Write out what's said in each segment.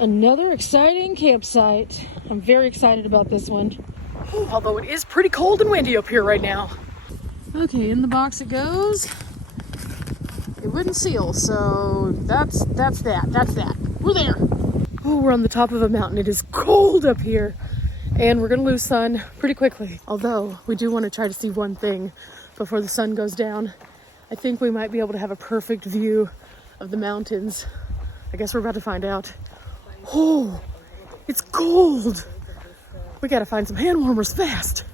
Another exciting campsite. I'm very excited about this one. Although it is pretty cold and windy up here right now. Okay, in the box it goes. It wouldn't seal, so that's that. We're there. Oh, we're on the top of a mountain. It is cold up here. And we're gonna lose sun pretty quickly. Although we do want to try to see one thing before the sun goes down. I think we might be able to have a perfect view of the mountains. I guess we're about to find out. Oh, it's cold. We gotta find some hand warmers fast.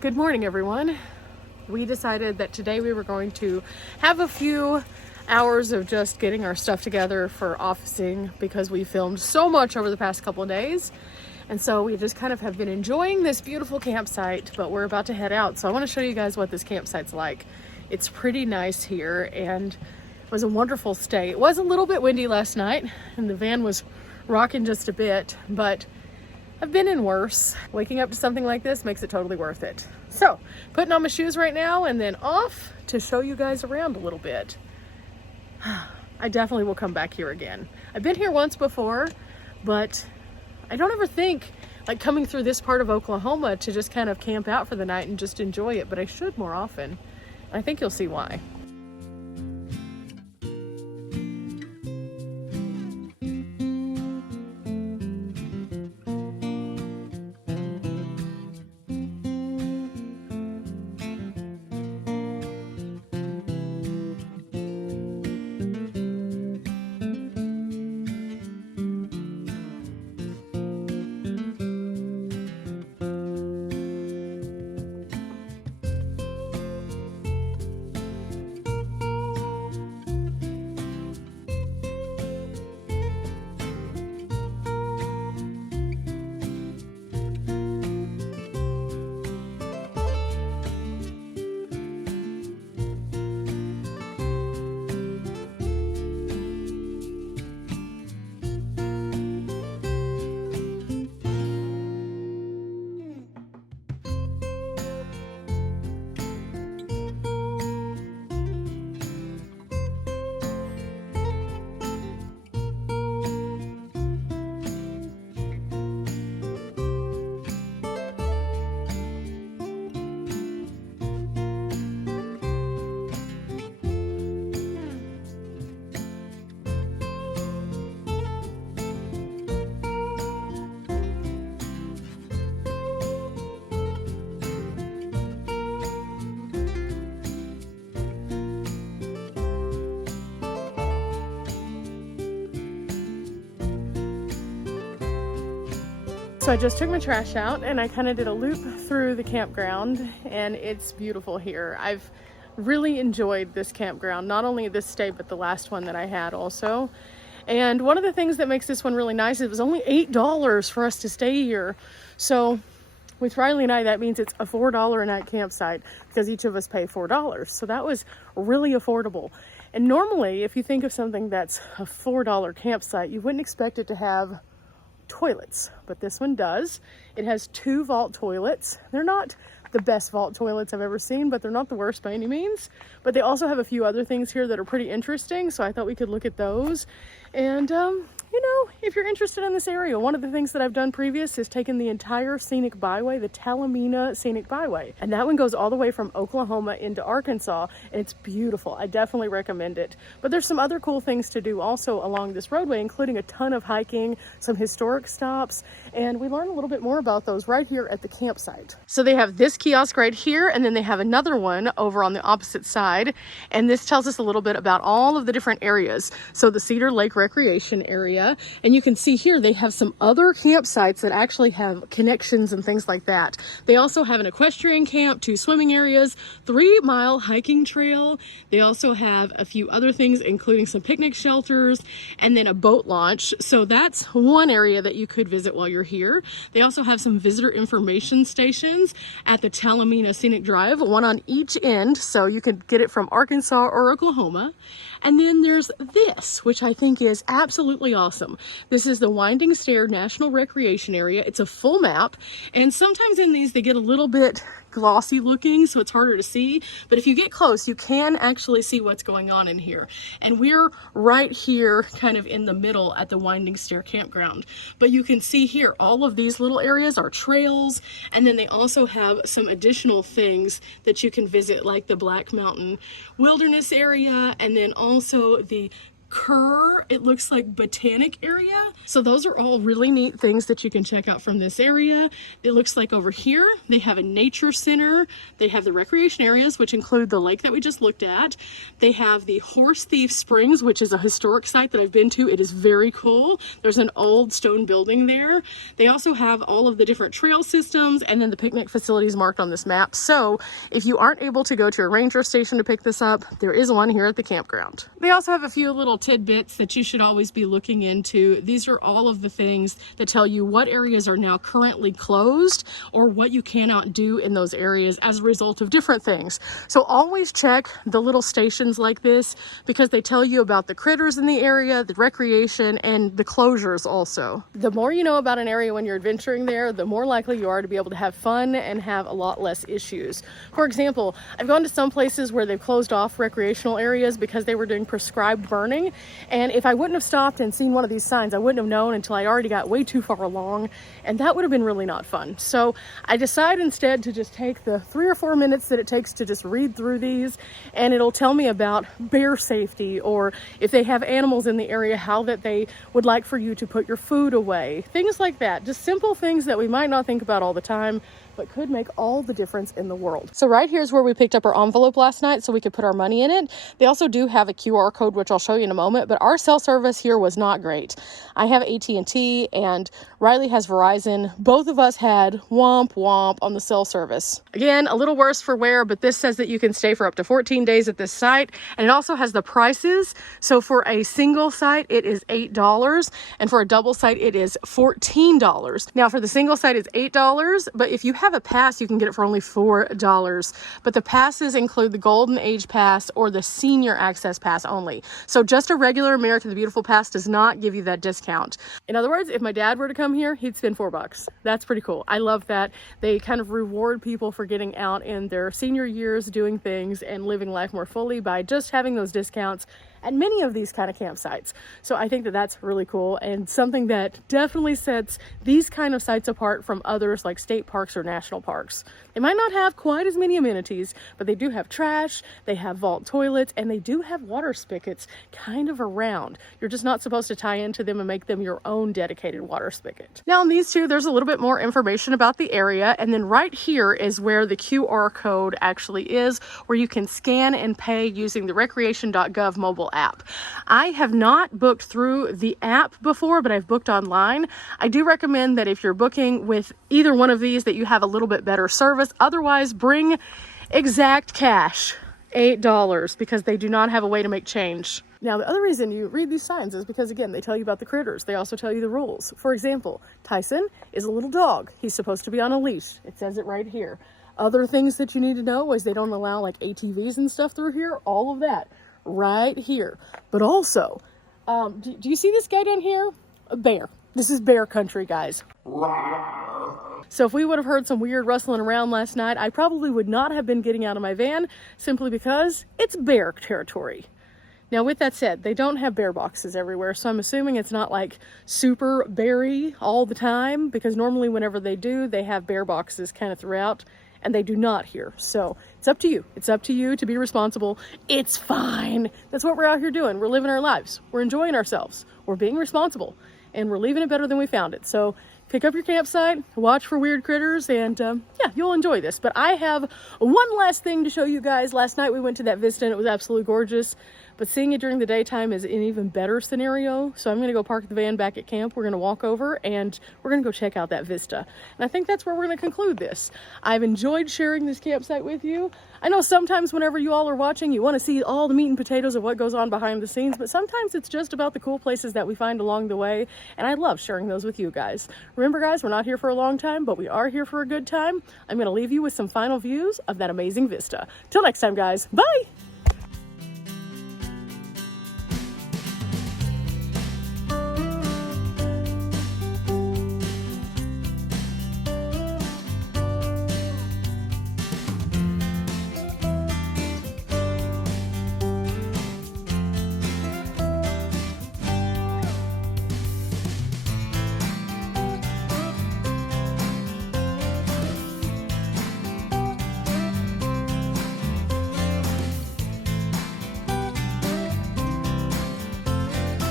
Good morning, everyone. We decided that today we were going to have a few hours of just getting our stuff together for officing because we filmed so much over the past couple of days. And so we just kind of have been enjoying this beautiful campsite, but we're about to head out. So I want to show you guys what this campsite's like. It's pretty nice here and it was a wonderful stay. It was a little bit windy last night and the van was rocking just a bit, but I've been in worse. Waking up to something like this makes it totally worth it. So, putting on my shoes right now and then off to show you guys around a little bit. I definitely will come back here again. I've been here once before, but I don't ever think like coming through this part of Oklahoma to just kind of camp out for the night and just enjoy it, but I should more often. I think you'll see why. So I just took my trash out and I kind of did a loop through the campground and it's beautiful here. I've really enjoyed this campground, not only this stay, but the last one that I had also. And one of the things that makes this one really nice is it was only $8 for us to stay here. So with Riley and I, that means it's a $4 a night campsite because each of us pay $4. So that was really affordable. And normally, if you think of something that's a $4 campsite, you wouldn't expect it to have toilets, but this one does. It has 2 vault toilets. They're not the best vault toilets I've ever seen, but they're not the worst by any means. But they also have a few other things here that are pretty interesting, so I thought we could look at those. And you know, if you're interested in this area, one of the things that I've done previous is taken the entire scenic byway, the Talamina Scenic Byway. And that one goes all the way from Oklahoma into Arkansas, and it's beautiful. I definitely recommend it. But there's some other cool things to do also along this roadway, including a ton of hiking, some historic stops, and we learn a little bit more about those right here at the campsite. So they have this kiosk right here, and then they have another one over on the opposite side, and this tells us a little bit about all of the different areas. So the Cedar Lake Recreation area, and you can see here they have some other campsites that actually have connections and things like that. They also have an equestrian camp, 2 swimming areas, 3-mile hiking trail. They also have a few other things, including some picnic shelters and then a boat launch. So that's one area that you could visit while you're here. They also have some visitor information stations at the Talamina Scenic Drive, one on each end, so you could get it from Arkansas or Oklahoma. And then there's this, which I think is absolutely awesome. This is the Winding Stair National Recreation Area. It's a full map, and sometimes in these they get a little bit glossy looking, so it's harder to see, but if you get close you can actually see what's going on in here. And we're right here kind of in the middle at the Winding Stair Campground, but you can see here all of these little areas are trails, and then they also have some additional things that you can visit, like the Black Mountain Wilderness area, and then also the Kerr, it looks like, botanic area. So those are all really neat things that you can check out from this area. It looks like over here they have a nature center. They have the recreation areas, which include the lake that we just looked at. They have the Horse Thief Springs, which is a historic site that I've been to. It is very cool. There's an old stone building there. They also have all of the different trail systems and then the picnic facilities marked on this map. So if you aren't able to go to a ranger station to pick this up, there is one here at the campground. They also have a few little tidbits that you should always be looking into. These are all of the things that tell you what areas are now currently closed or what you cannot do in those areas as a result of different things. So always check the little stations like this, because they tell you about the critters in the area, the recreation, and the closures also. The more you know about an area when you're adventuring there, the more likely you are to be able to have fun and have a lot less issues. For example, I've gone to some places where they've closed off recreational areas because they were doing prescribed burning. And if I wouldn't have stopped and seen one of these signs, I wouldn't have known until I already got way too far along, and that would have been really not fun. So I decided instead to just take the 3 or 4 minutes that it takes to just read through these, and it'll tell me about bear safety, or if they have animals in the area, how that they would like for you to put your food away, things like that. Just simple things that we might not think about all the time, but could make all the difference in the world. So right here is where we picked up our envelope last night so we could put our money in it. They also do have a QR code, which I'll show you in a moment, but our cell service here was not great. I have AT&T and Riley has Verizon. Both of us had womp womp on the cell service. Again, a little worse for wear, but this says that you can stay for up to 14 days at this site, and it also has the prices. So for a single site, it is $8, and for a double site, it is $14. Now for the single site, it's $8, but if you have a pass, you can get it for only $4. But the passes include the Golden Age Pass or the Senior Access Pass only. So just a regular America the Beautiful Pass does not give you that discount. In other words, if my dad were to come here, he'd spend $4. That's pretty cool. I love that. They kind of reward people for getting out in their senior years, doing things and living life more fully by just having those discounts at many of these kind of campsites. So I think that that's really cool and something that definitely sets these kind of sites apart from others like state parks or national parks. They might not have quite as many amenities, but they do have trash, they have vault toilets, and they do have water spigots kind of around. You're just not supposed to tie into them and make them your own dedicated water spigot. Now on these two, there's a little bit more information about the area, and then right here is where the QR code actually is, where you can scan and pay using the recreation.gov mobile app. I have not booked through the app before, but I've booked online. I do recommend that if you're booking with either one of these that you have a little bit better service. Otherwise, bring exact cash, $8, because they do not have a way to make change. Now, the other reason you read these signs is because, again, they tell you about the critters. They also tell you the rules. For example, Tyson is a little dog. He's supposed to be on a leash. It says it right here. Other things that you need to know is they don't allow like ATVs and stuff through here. All of that right here. But also, do you see this guy down here? A bear. This is bear country, guys. So if we would have heard some weird rustling around last night, I probably would not have been getting out of my van simply because it's bear territory. Now, with that said, they don't have bear boxes everywhere, so I'm assuming it's not like super berry all the time, because normally whenever they do, they have bear boxes kind of throughout, and they do not here. So it's up to you. It's up to you to be responsible. It's fine. That's what we're out here doing. We're living our lives. We're enjoying ourselves. We're being responsible, and we're leaving it better than we found it. So pick up your campsite, watch for weird critters, and yeah, you'll enjoy this. But I have one last thing to show you guys. Last night we went to that vista and it was absolutely gorgeous, but seeing it during the daytime is an even better scenario. So I'm gonna go park the van back at camp. We're gonna walk over and we're gonna go check out that vista. And I think that's where we're gonna conclude this. I've enjoyed sharing this campsite with you. I know sometimes whenever you all are watching, you wanna see all the meat and potatoes of what goes on behind the scenes, but sometimes it's just about the cool places that we find along the way. And I love sharing those with you guys. Remember guys, we're not here for a long time, but we are here for a good time. I'm gonna leave you with some final views of that amazing vista. Till next time guys, bye!